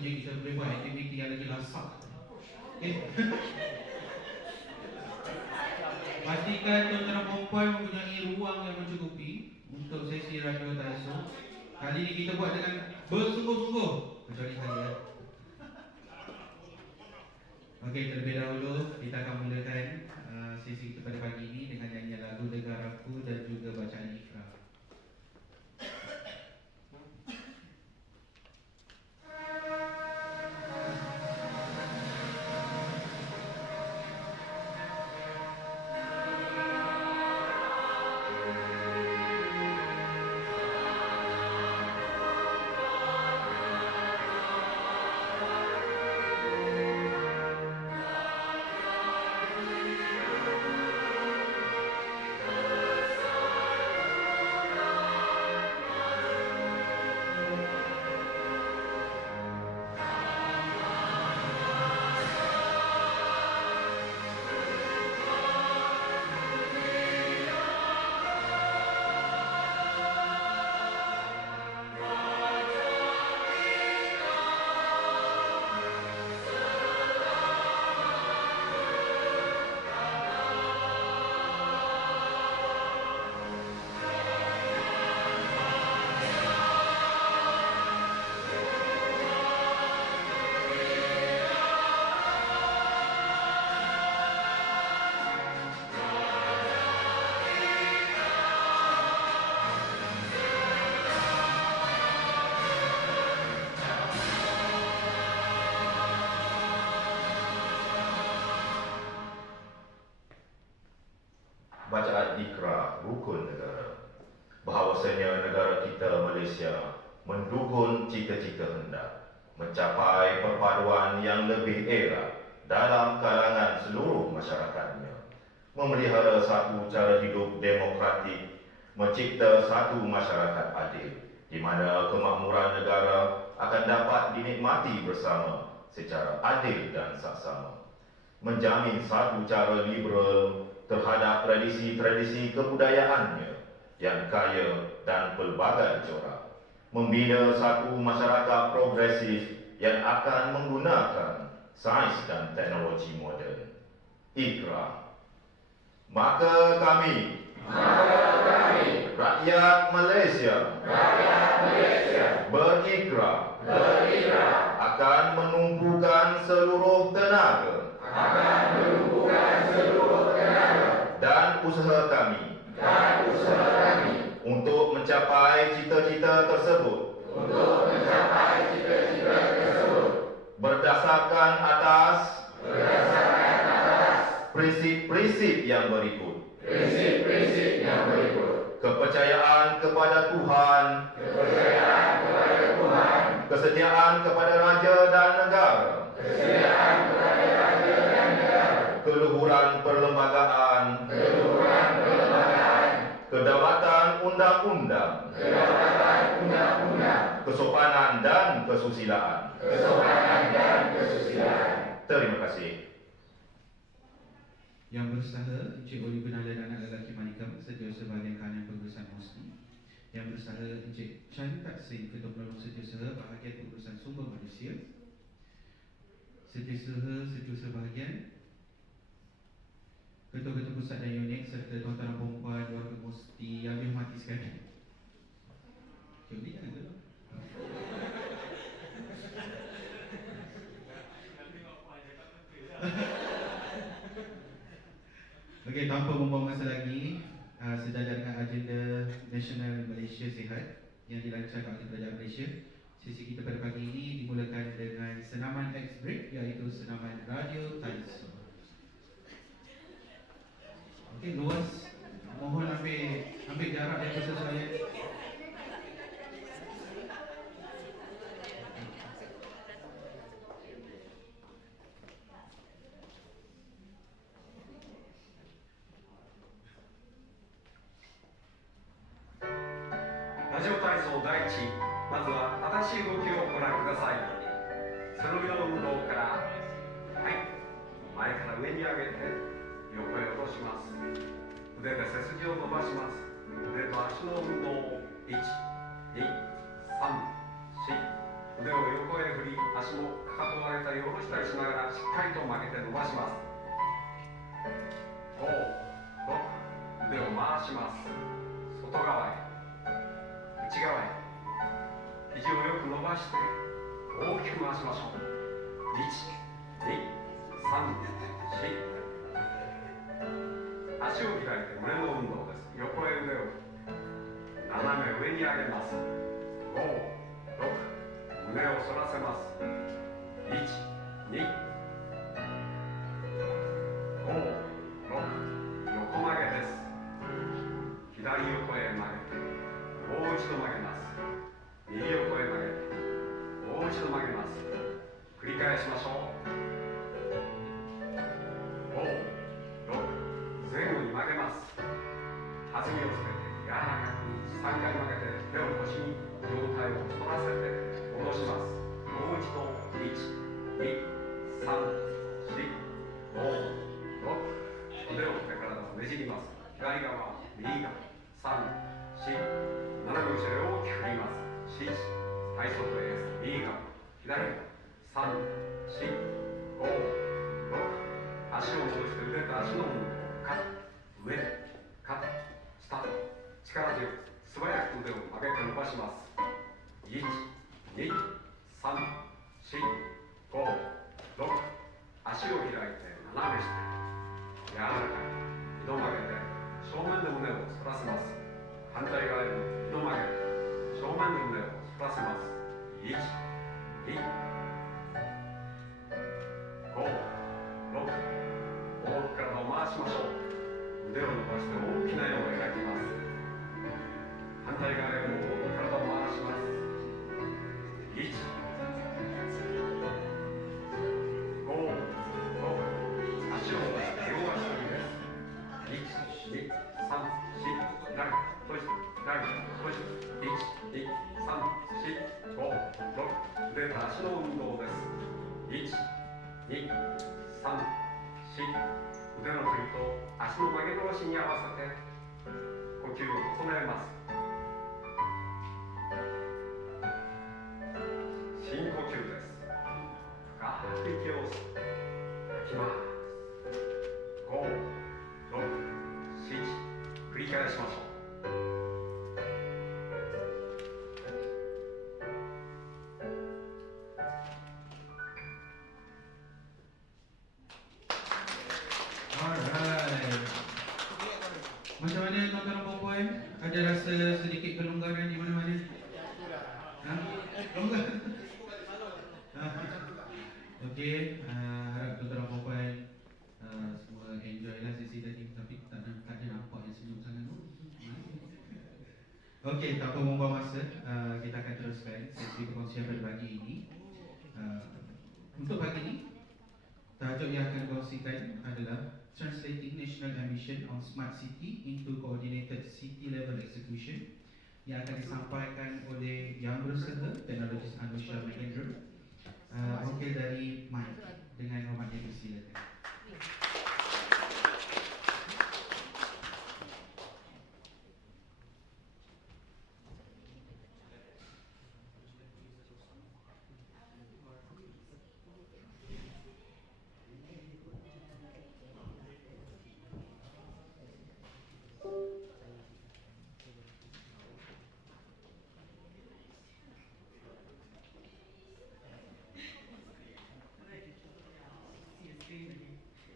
saja kita boleh buat aktiviti yang lagi lasak. Okay. Pastikan tuan-tuan dan puan mempunyai ruang yang mencukupi untuk sesi Radio Taiso. Kali ini kita buat dengan bersungguh-sungguh, kecuali saya. Okey, terlebih dahulu kita akan mulakan sesi kita pada pagi ini dengan nyanyian lagu Negaraku dan juga bacaan ikrar. Bacaan ikrar rukun negara. Bahawasanya negara kita Malaysia mendukung cita-cita hendak mencapai perpaduan yang lebih erat dalam kalangan seluruh masyarakatnya, memelihara satu cara hidup demokratik, mencipta satu masyarakat adil di mana kemakmuran negara akan dapat dinikmati bersama secara adil dan saksama, menjamin satu cara liberal terhadap tradisi-tradisi kebudayaannya yang kaya dan pelbagai corak, membina satu masyarakat progresif yang akan menggunakan sains dan teknologi moden. Ikrar. Maka kami rakyat Malaysia berikrar akan menumpukan seluruh tenaga dan usaha kami untuk mencapai cita-cita tersebut berdasarkan atas prinsip-prinsip yang berikut. Kepercayaan kepada Tuhan, kesetiaan kepada raja dan negara, keluhuran perlembagaan, kedaulatan undang-undang, kesopanan dan kesusilaan. Terima kasih. Yang berusaha Encik Ooli Gunalan anak lelaki Manikam, Setiausaha Bahagian Kanan Pengurusan Mosti. Yang berusaha Encik 𝑇𝑟𝑎𝑛𝑔 Ketua Penolong Setiausaha Bahagian Pengurusan Sumber Manusia. Setiausaha Bahagian, Ketua-Ketua Pusat dan Unit serta tuan-tuan dan puan warga Mosti yang dihormati sekalian. Ini jangan dulu. Okey, tanpa membuang masa lagi, sejajar dengan agenda Nasional Malaysia Sihat yang dilancarkan oleh Kerajaan Malaysia, sesi kita pada pagi ini dimulakan dengan senaman X-Break, iaitu senaman Radio Taiso. Okey, luas, mohon ambil jarak yang bersesuaian. Radio Taiso 第一、まずは正しい動きをご覧ください。背伸びの運動から、はい、前から上に上げて横へ下ろします。腕で背筋を伸ばします。腕と足の運動、1、2、3、4、5、腕を横へ振り、足もかかとを上げたり下ろしたりしながらしっかりと曲げて伸ばします。5、6、腕を回します。外側へ、内側へ、肘をよく伸ばして大きく回しましょう。1、2、3、4。足を開いて胸の運動です。横へ腕を斜め上に上げます。5、6、胸を反らせます。1、2、5、6、横曲げです。左横へ曲げてもう一度曲げます。右横へ曲げてもう一度曲げます。繰り返しましょう。5、6、前後に曲げます。弾みをつけて柔らかく3回曲げて手を腰に上体を反らせて戻します。もう一度1、2、3、4、5、6、腕を振って体をねじります。左側、右側、3、4、斜め後ろへ大きく振ります。4、体側へ右側、左側、3、4、5、6、足を戻して腕と足の運動。肩、上、肩、下、力強く素早く腕を曲げて伸ばします。1、2、3、4、5、6、足を開いて斜めして柔らかく二度曲げて正面で胸を反らせます。反対側へも二度曲げて正面で胸を反らせます。1、2、5、6、大きく体を回しましょう。腕を伸ばして大きな円を描きます。反対側へも大きく体を回します。1、5、6、足を伸ばして両足跳びです。1、2、3、4、左、閉じて、左、閉じて、1、2、3、4、5、6、腕と足の運動です。1、2、3、4、腕の振りと足の曲げ下ろしに合わせて呼吸を整えます。深呼吸です。深く息を吸って吐きます。5、6、7、繰り返しましょう。Macam mana tuan-tuan dan puan-puan? Ada rasa sedikit kelonggaran di mana-mana? Ha? Longgar? Okey, harap tuan-tuan dan puan-puan semua enjoy lah sesi tadi. Tapi tak ada nampak yang senyum sangat tu. Okey, tak apa membuang masa, kita akan teruskan sesi perkongsian pada pagi ini. Untuk pagi ini, tajuk yang akan dikongsikan adalah Translating National Ambition on Smart City into Coordinated City Level Execution, yang akan disampaikan oleh Ybrs Teknologis Anusha Mgendram, wakil dari MIC. Dengan hormatnya dipersilakan.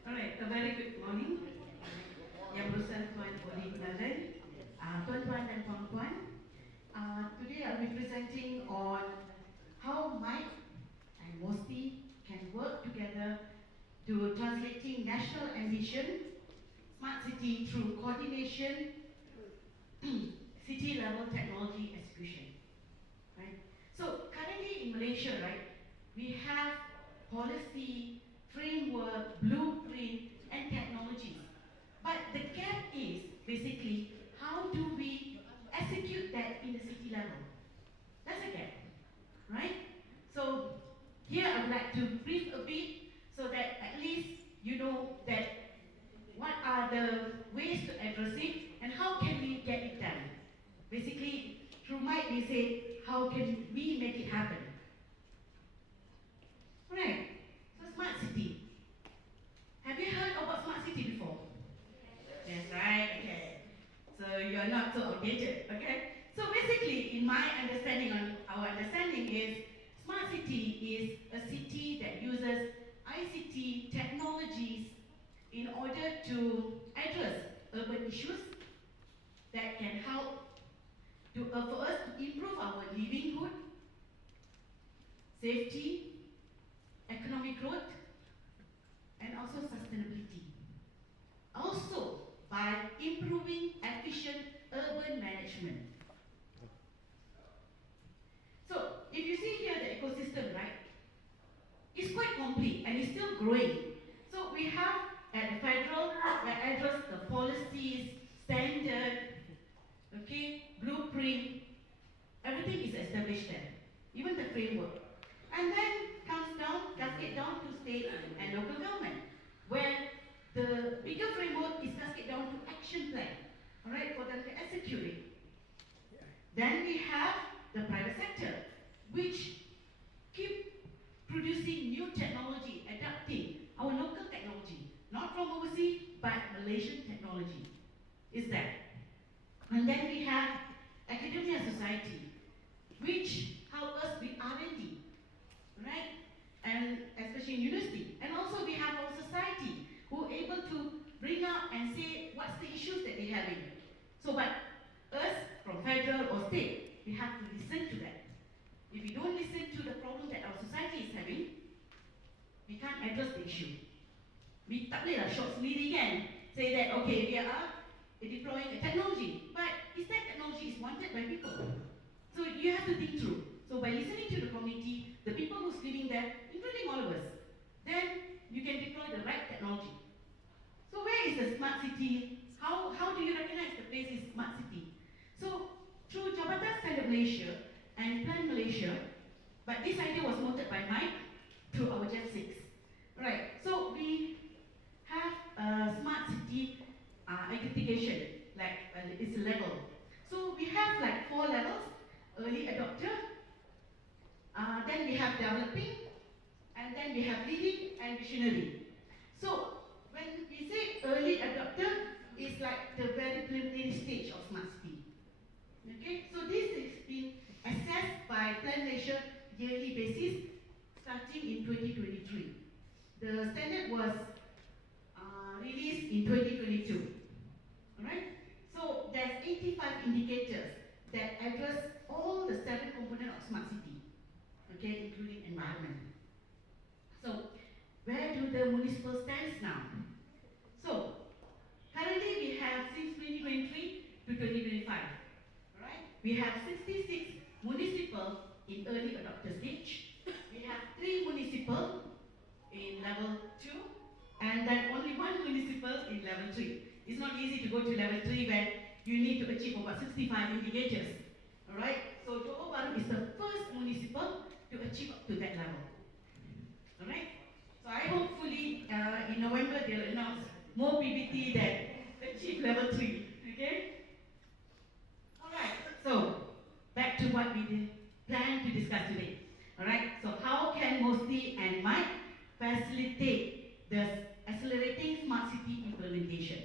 Alright, a very good morning. Yang berusaha Tuan Ooli Gunalan, tuan-tuan dan puan-puan. Today I'll be presenting on how Mike and Mosti can work together to translating national ambition, smart city through coordination, city level technology execution. Right? So currently in Malaysia, right, we have policy, framework, blueprint, and technologies. But the gap is basically how do we execute that in the city level? That's a gap, right? So here I would like to brief a bit so that at least you know that what are the ways to address it and how can we get it done. Basically, through Mike we say, how can we make it happen? outdated, okay? So basically, in my understanding, our understanding is, smart city is a city that uses ICT technologies in order to address urban issues that can help for us to improve our livelihood, safety, economic growth, and also sustainability. Also, by improving efficient urban management. So, if you see here the ecosystem, right, it's quite complete and it's still growing. So, we have at the federal, we address the policies, standard, okay, blueprint, everything is established there, even the framework. And then comes down, cascade down to state and local government, where the bigger framework is cascade down to action plan, all right, for them to execute it. Then we have the private sector, which keep producing new technology, adapting our local technology, not from overseas, but Malaysian technology, is that. And then we have academia society, which help us with R&D, right? And especially in university. And also we have our society, who are able to bring up and say what's the issues that they're having. So, but us, from federal or state, we have to listen to that. If we don't listen to the problem that our society is having, we can't address the issue. We tak boleh lah short sendiri kan, say that, okay, we are deploying a technology, but is that technology is wanted by people? So you have to think through. So by listening to the community, the people who's living there, including all of us, then you can deploy the right technology. So where is the smart city? How do you recognize the place is smart city? So through Jabatan Standard Malaysia and Plan Malaysia, but this idea was noted by Mike through our Gen 6. Right, so we have a smart city identification, like it's a level. So we have like 4 levels: early adopter, then we have developing, and then we have leading and visionary. So when we say early adopter, it's like the very preliminary stage of smart city. Okay, so this has been assessed by Plan Malaysia yearly basis starting in 2023. The standard was released in 2022. Alright? So there's 85 indicators that address all the 7 components of smart city, okay, including environment. So where do the municipal stands now? So currently we have since 2023 to 2025. Alright? We have 66 municipal in early adopter stage. We have 3 municipal in level 2, and then only 1 municipal in level 3. It's not easy to go to level 3 where you need to achieve about 65 indicators. Alright? So Johor Bahru is the first municipal to achieve up to that level. Alright? So I hopefully in November they'll announce more PBT that achieve level 3. Okay? Alright, so back to what we plan to discuss today. Alright, so how can Mosti and Mike facilitate the accelerating smart city implementation?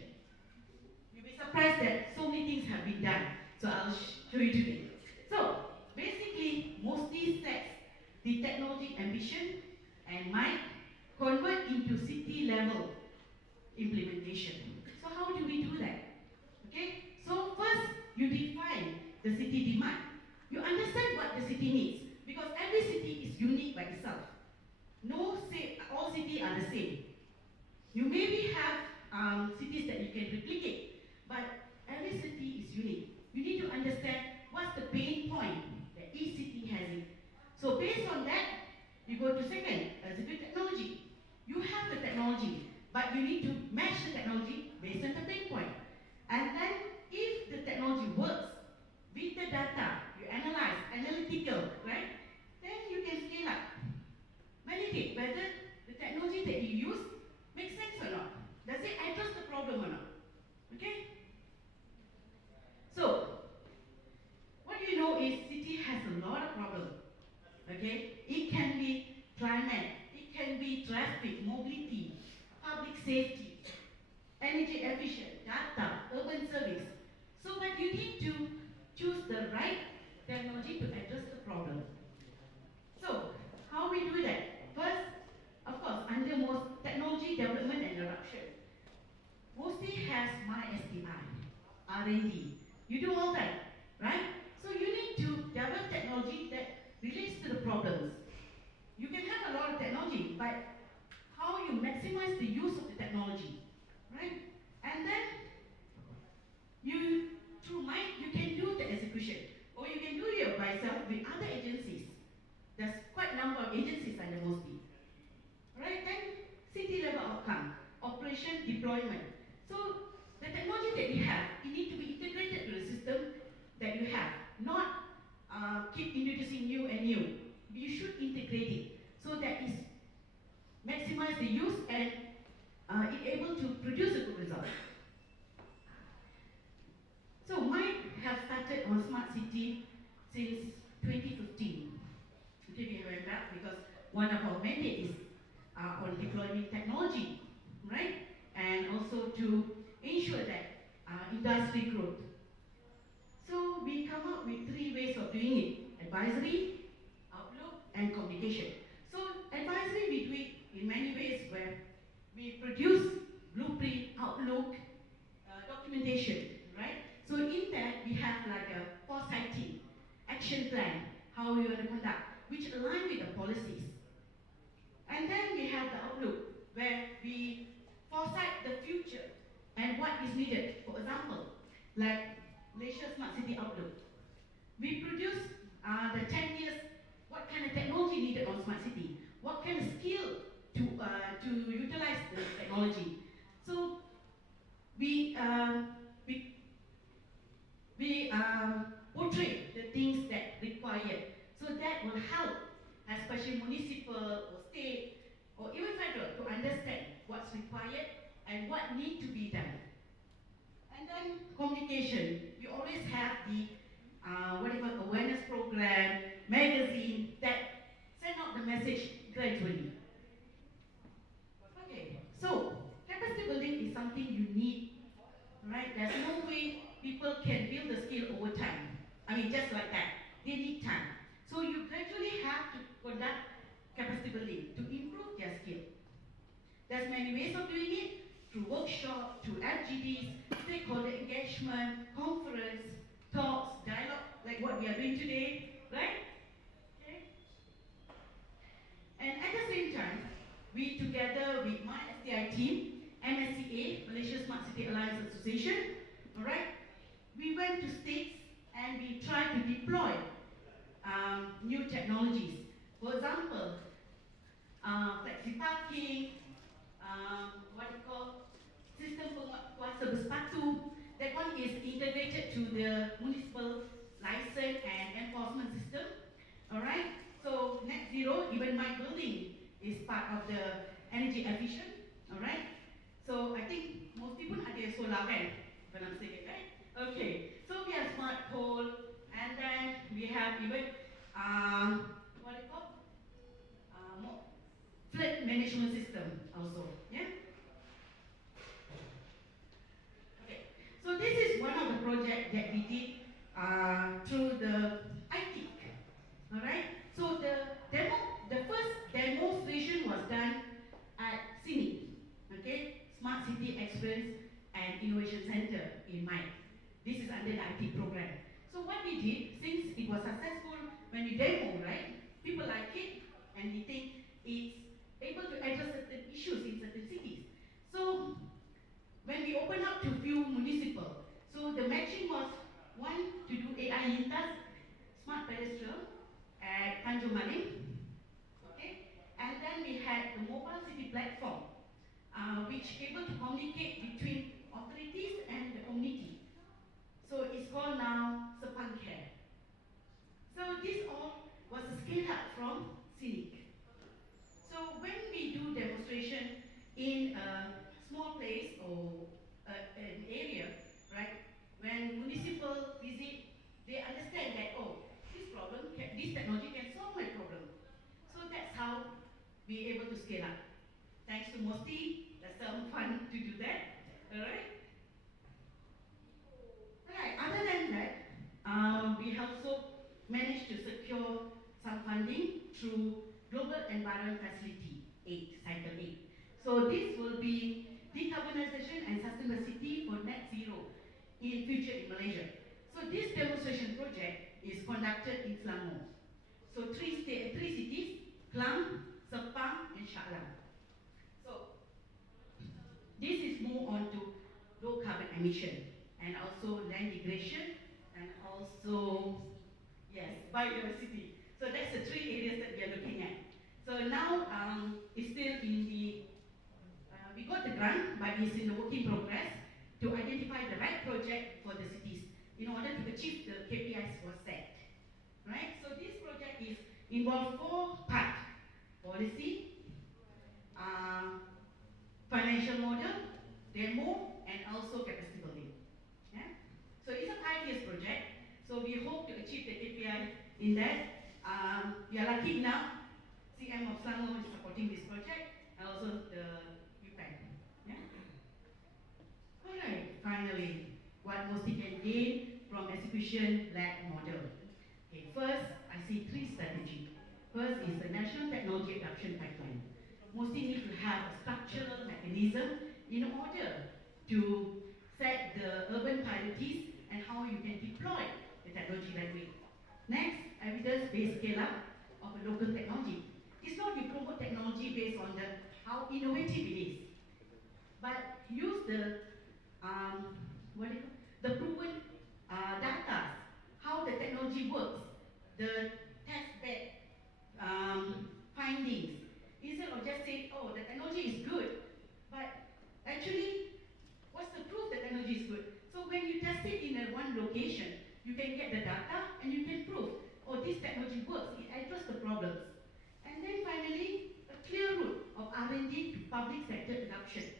You'll be surprised that so many things have been done. So I'll show you today. So basically, Mosti sets the technology ambition, and Mike convert into city level implementation. So how do we do that? Okay, so first you define the city demand. You understand what the city needs, because every city is unique by itself. No, all cities are the same. You maybe have cities that you can replicate, but every city is unique. You need to understand what's the pain point that each city has it. So based on that, you go to second, execute technology. You have the technology, but you need to match the technology based on the pain point. And then, if the technology works with the data, you analyze, analytical, right? Then you can scale up. Validate whether the technology that you use makes sense or not. Does it address the problem or not? Okay? So, what you know is city has a lot of problems. Okay? It can be climate, it can be traffic, mobility, public safety, energy efficient, data, urban service. So, but you need to the right technology to address the problem. So, how we do that? First, of course, under most technology development and adoption, Mosti has my STI, R&D. You do all that, right? So you need to develop technology that relates to the problems. You can have a lot of technology, but how you maximize the use of the technology, right? And then you, through mind, you can do the execution, or you can do it by yourself with other agencies. There's quite a number of agencies under Mosti. Right? Then city level outcome, operation deployment. So the technology that you have, it needs to be integrated to the system that you have, not keep introducing new and new. You should integrate it so that it maximize the use and it able to produce a good result. So mine have started on smart city since 2015. Okay, we went back because one of our mandates is on deploying technology, right? And also to ensure that industry growth. So we come up with 3 ways of doing it: advisory, outlook, and communication. So advisory we do it in many ways, where we produce blueprint, outlook, documentation, right? So in that we have like a foresighting, action plan, how we want to conduct, which align with the policies. And then we have the outlook, where we foresight the future and what is needed. For example, like Malaysia Smart City Outlook. We produce the 10 years, what kind of technology needed on smart city, what kind of skill to utilize the technology. So we portray the things that required. So that will help, especially municipal or state or even federal, to understand what's required and what needs to be done. And then communication. We always have the awareness program, magazine that send out the message gradually. Okay, so capacity building is something you need, right? There's no way people can build the skill over time. I mean, just like that. They need time. So you gradually have to conduct capacity building to improve their skill. There's many ways of doing it, through workshop, through FGDs, stakeholder engagement, conference, talks, dialogue, like what we are doing today, right? Okay. And at the same time, we together with my STI team, MSCA, Malaysia Smart City Alliance Association, all right, we went to states and we tried to deploy new technologies. For example, flexi parking, what you call system penguasa bersepatu. That one is integrated to the municipal license and enforcement system. All right. So net zero, even my building is part of the energy efficient. All right. So I think most people ada solar kan, if I'm not mistaken, right? Okay. So we have smart pole, and then we have even what do you call flood management system also. Yeah. Okay. So this is one of the projects that we did through the ITIC. All right. So the first demonstration was done at SINI, okay, Smart City Experience and Innovation Center in Mike. This is under the IT program. So what we did, since it was successful when we demo, right? People like it and we think it's able to address certain issues in certain cities. So when we opened up to few municipal, so the matching was one to do AI lintas, smart pedestrian at Tanjung Maling, okay, and then we had the mobile city platform, which able to communicate between authorities and the community. So it's called now Sepangcare. So this all was scaled up from CINIC. So when we do demonstration in a small place or an area, right? When municipal visit, they understand that, oh, this technology can solve my problem. So that's how we're able to scale up. Thanks to Mosti, that's some fun to do that. Alright? Alright, other than that, we managed to secure some funding through Global Environment Facility 8, Cycle 8. So this will be decarbonization and sustainable city for net zero in future in Malaysia. So this demonstration project is conducted in Selangor. So three cities, Klang, Sepang and Shah Alam. So this is more on to low carbon emission and also land degradation and also, yes, biodiversity. So that's the three areas that we are looking at. So now it's still in the, we got the grant, but it's in the working progress to identify the right project for the cities in order to achieve the KPIs was set. Right? So this project is involve 4 parts: policy, financial model, demo, and also capacity building. Yeah? So it's a 5 years project. So we hope to achieve the KPI in that. We are lucky enough, CM of Selangor is supporting this project, and also the UPEN. Yeah? Alright, finally, what Mosti can gain from execution-led model. Okay, first, I see 3 strategies. First is the National Technology Adoption Pipeline. Mosti need to have a structural mechanism in order to set the urban priorities and how you can deploy the technology that way. Next, evidence-based scale-up of a local technology. It's not you promote technology based on how innovative it is, but use the the proven data, how the technology works, the test bed findings, instead of just saying, oh, the technology is good, but actually, what's the proof that technology is good? So when you test it in one location, you can get the data and you can prove, oh, this technology works, it addresses the problems. And then finally, a clear route of R&D to public sector adoption,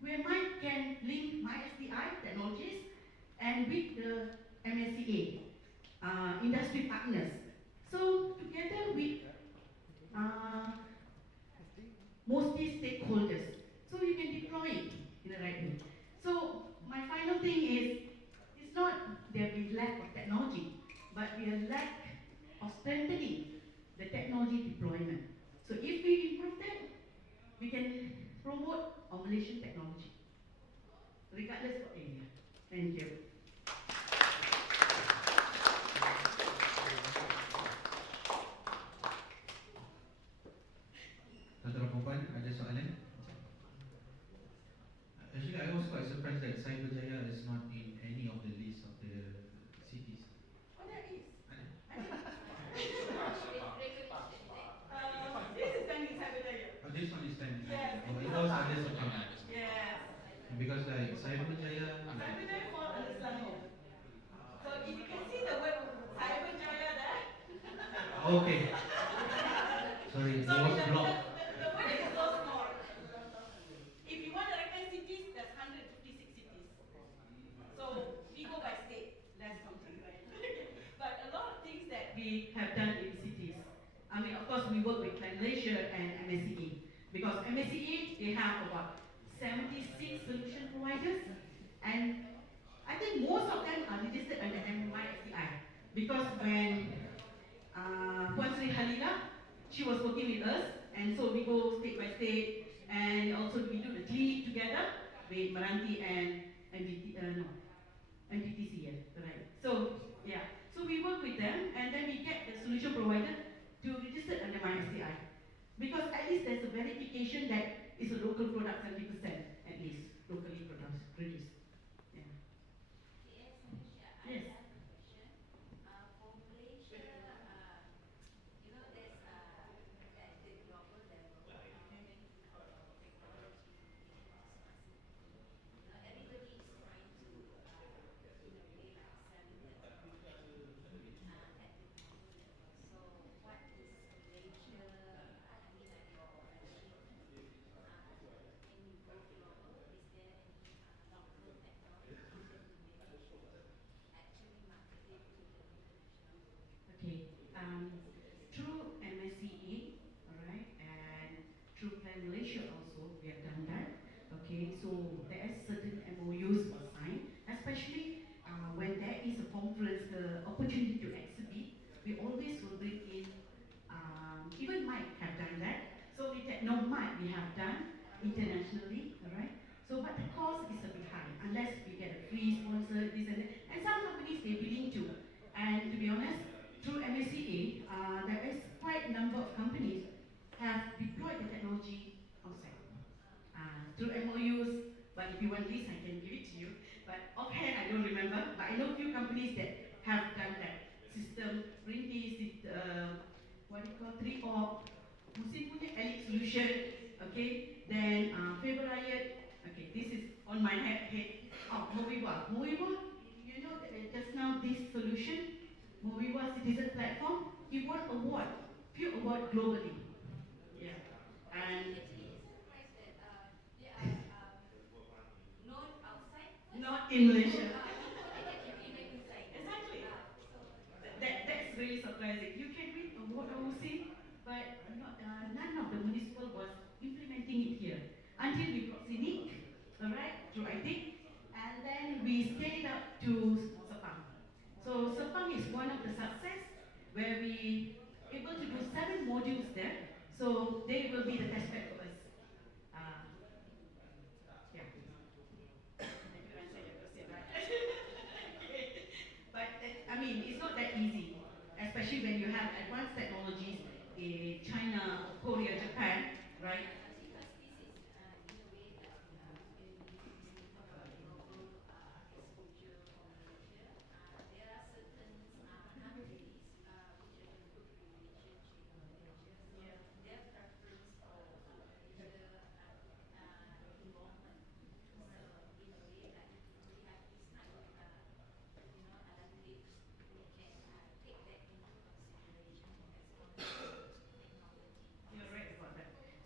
where Mike can link MySDI technologies and with the MSCA industry partners. So together with Mosti stakeholders, so you can deploy it in the right way. So my final thing is, it's not that we lack of technology, but we are lack of strengthening the technology deployment. So if we improve that, we can promote our Malaysian technology, regardless of area. Thank you. Tuan-tuan perempuan, ada soalan? Actually, I was quite surprised that Cyberjaya is not in any of the list of the cities. Oh, there is. Ada? This is done in Cyberjaya. Oh, this one is done. Yes. Oh, it was under Sepang. Yes. Because like Cyberjaya, like, Cyberjaya fall under Selangor. So if you can see the word Cyberjaya there. okay. Sorry, it So was blocked. the word is so small. If you want to recognize cities, there's 156 cities. So we go by state, less something, right? But a lot of things that we have done in cities. I mean, of course, we work with Malaysia and MSCA. Because MSCA, they have about 76 solution providers. And I think most of them are registered under MYSDI. Because when Puan Sri Halila, she was working with us, and so we go state by state, and also we do the G together with Meranti and NPTC, yeah, right. So, yeah, so we work with them, and then we get the solution provider to register under MySDI. Because at least there's a verification that it's a local product, 70% at least, locally produced. Yeah. Yes. Okay, through MSCA, alright, and through Plan Malaysia also, we have done that. Okay, so there are certain MOUs signed, especially when there is a conference, the opportunity to exhibit. we always will bring in, even Mike have done that. So we take, no Mike we have done internationally, alright? So but the cost is a bit high, unless we get a free sponsor, this and that. And some companies they're willing to. And to be honest, through MSCA, there is quite a number of companies have deployed the technology on site. Through MOUs, but if you want this, I can give it to you. But offhand, I don't remember. But I know few companies that have done that system. Rinty, what do you call 3-op, Mosti punya 𝑒𝐿𝑒𝑐 solution. Okay, then February. Okay, this is on my head. Oh, Moviwa. You know just now this solution, Moviwa Citizen Platform, he won few award globally. Yeah, and not in Malaysia. Exactly. That's really surprising. You can win award overseas, but none of the municipal was implementing it here until we got Cynic, alright, through IT, and then we scaled it up to Sepang. So Sepang is one of the success where we able to do 7 modules there. So they will be the test bed for us. Yeah. But I mean, it's not that easy, especially when you have advanced technologies in China, Korea, Japan, right?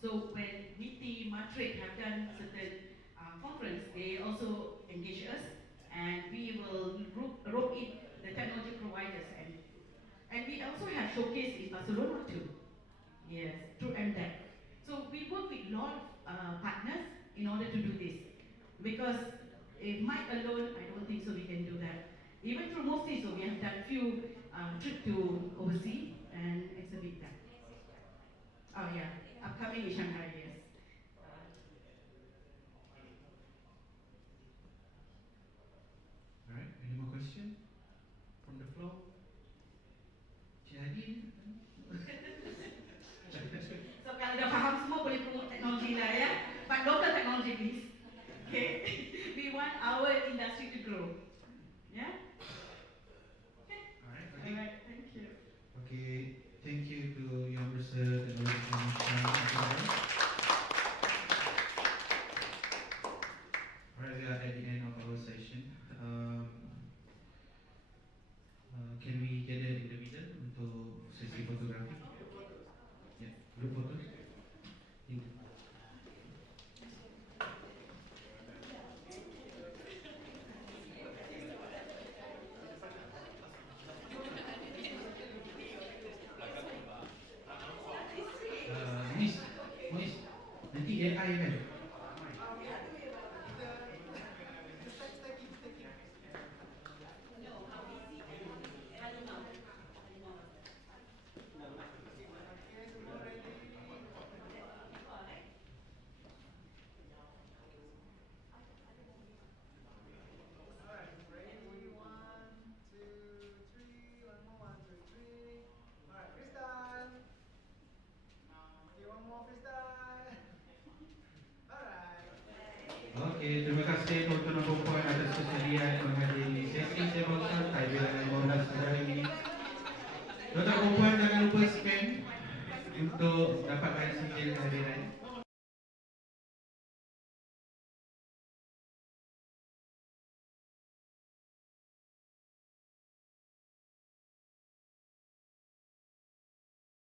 So when MITI, Matrix have done certain conference, they also engage us, and we will rope in the technology providers, and we also have showcase in Barcelona too. Yes, through MDEC. So we work with a lot of partners in order to do this, because if Mike alone, I don't think so we can do that. Even through Mosti, so we have done few trip to overseas and exhibit that. Oh yeah, upcoming in Shanghai, yes. Alright, any more questions from the floor? Cik Hadi? So kalau dah faham semua boleh promote teknologi lah ya. But local technology please. Okay. We want our industry to grow. Yeah? Okay. Alright, thank you. Okay, thank you to Ybrs and Anusha. Alright, we are at the end of our session. Can we gather in the middle untuk sesi fotografi? Yeah, group photo. Thank you. Miss, nanti AI kan? Okey, terima kasih tuan-tuan dan puan atas kesediaan menghadiri Sesi Sembang Santai Bil 15 hari ini. Tuan-tuan dan puan jangan lupa scan untuk dapatkan sijil kehadiran.